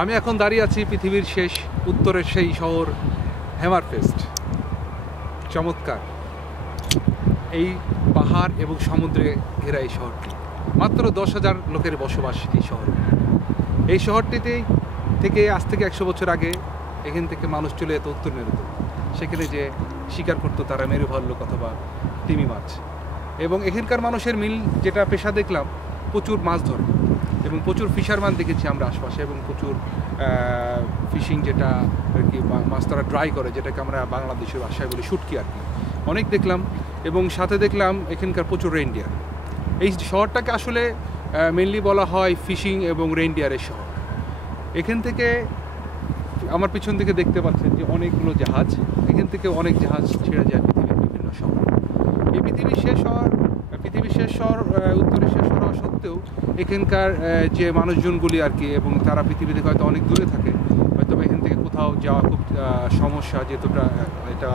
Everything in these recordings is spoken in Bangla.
আমি এখন দাঁড়িয়ে আছি পৃথিবীর শেষ উত্তরের সেই শহর হ্যামারফেস্ট। চমৎকার এই পাহাড় এবং সমুদ্রে ঘেরা এই শহরটি। মাত্র 10,000 লোকের বসবাস এই শহরে। এই শহরটিতেই থেকে আজ থেকে 100 বছর আগে এখান থেকে মানুষ চলে যেত উত্তর মেরুতে। সেখানে যে শিকার করতো তারা মেরু ভাল্লুক অথবা তিমি মাছ। এবং এখানকার মানুষের মিল যেটা পেশা দেখলাম, প্রচুর মাছ ধরে এবং প্রচুর ফিশারম্যান দেখেছি আমরা আশপাশে, এবং প্রচুর ফিশিং যেটা আর কি মাছ তারা ড্রাই করে, যেটাকে আমরা বাংলাদেশের ভাষায় বলি শুটকি আর কি, অনেক দেখলাম। এবং সাথে দেখলাম এখানকার প্রচুর রেইনডিয়ার। এই শহরটাকে আসলে মেনলি বলা হয় ফিশিং এবং রেইনডিয়ারের শহর। এখান থেকে আমার পিছন থেকে দেখতে পাচ্ছেন যে অনেকগুলো জাহাজ, এখান থেকে অনেক জাহাজ ছেড়ে যায় পৃথিবীর বিভিন্ন শহর। এই পৃথিবীর শেষ শহর উত্তরের শেষ শহর হওয়া সত্ত্বেও এখানকার যে মানুষজনগুলি আর কি, এবং তারা পৃথিবী থেকে হয়তো অনেক দূরে থাকে, হয়তো এখান থেকে কোথাও যাওয়া খুব সমস্যা, যেহেতু এটা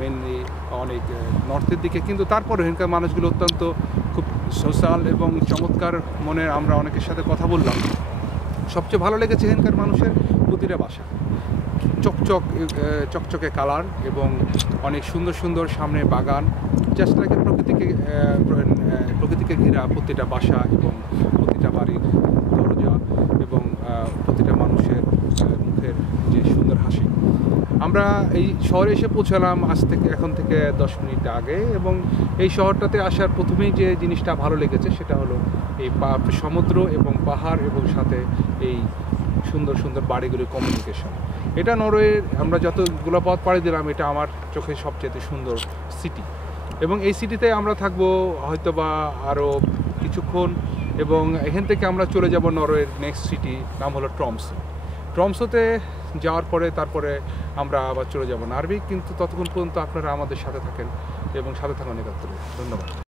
মেনলি অনেক নর্থের দিকে, কিন্তু তারপরে এখানকার মানুষগুলো অত্যন্ত খুব সোশ্যাল এবং চমৎকার মনের। আমরা অনেকের সাথে কথা বললাম। সবচেয়ে ভালো লেগেছে এখানকার মানুষের প্রতিটা বাসা চকচকে কালার এবং অনেক সুন্দর সুন্দর সামনে বাগান, জাস্ট লাইক প্রকৃতিকে ঘেরা প্রতিটা বাসা এবং প্রতিটা বাড়ির দরজা এবং প্রতিটা মানুষের মুখের যে সুন্দর হাসি। আমরা এই শহরে এসে পৌঁছালাম এখন থেকে 10 মিনিট আগে, এবং এই শহরটাতে আসার প্রথমেই যে জিনিসটা ভালো লেগেছে সেটা হলো এই সমুদ্র এবং পাহাড় এবং সাথে এই সুন্দর সুন্দর বাড়িগুলির কমিউনিকেশন। এটা নরওয়ের আমরা যতগুলো পথ পাড়ি দিলাম, এটা আমার চোখে সবচেয়ে সুন্দর সিটি। এবং এই সিটিতে আমরা থাকবো হয়তো বা আরও কিছুক্ষণ, এবং এখান থেকে আমরা চলে যাব নরওয়ের নেক্সট সিটি, নাম হলো ট্রমসোতে যাওয়ার পরে তারপরে আমরা আবার চলে যাব নার্ভিক। কিন্তু ততক্ষণ পর্যন্ত আপনারা আমাদের সাথে থাকেন এবং সাথে থাকুন একাত্তরে। ধন্যবাদ।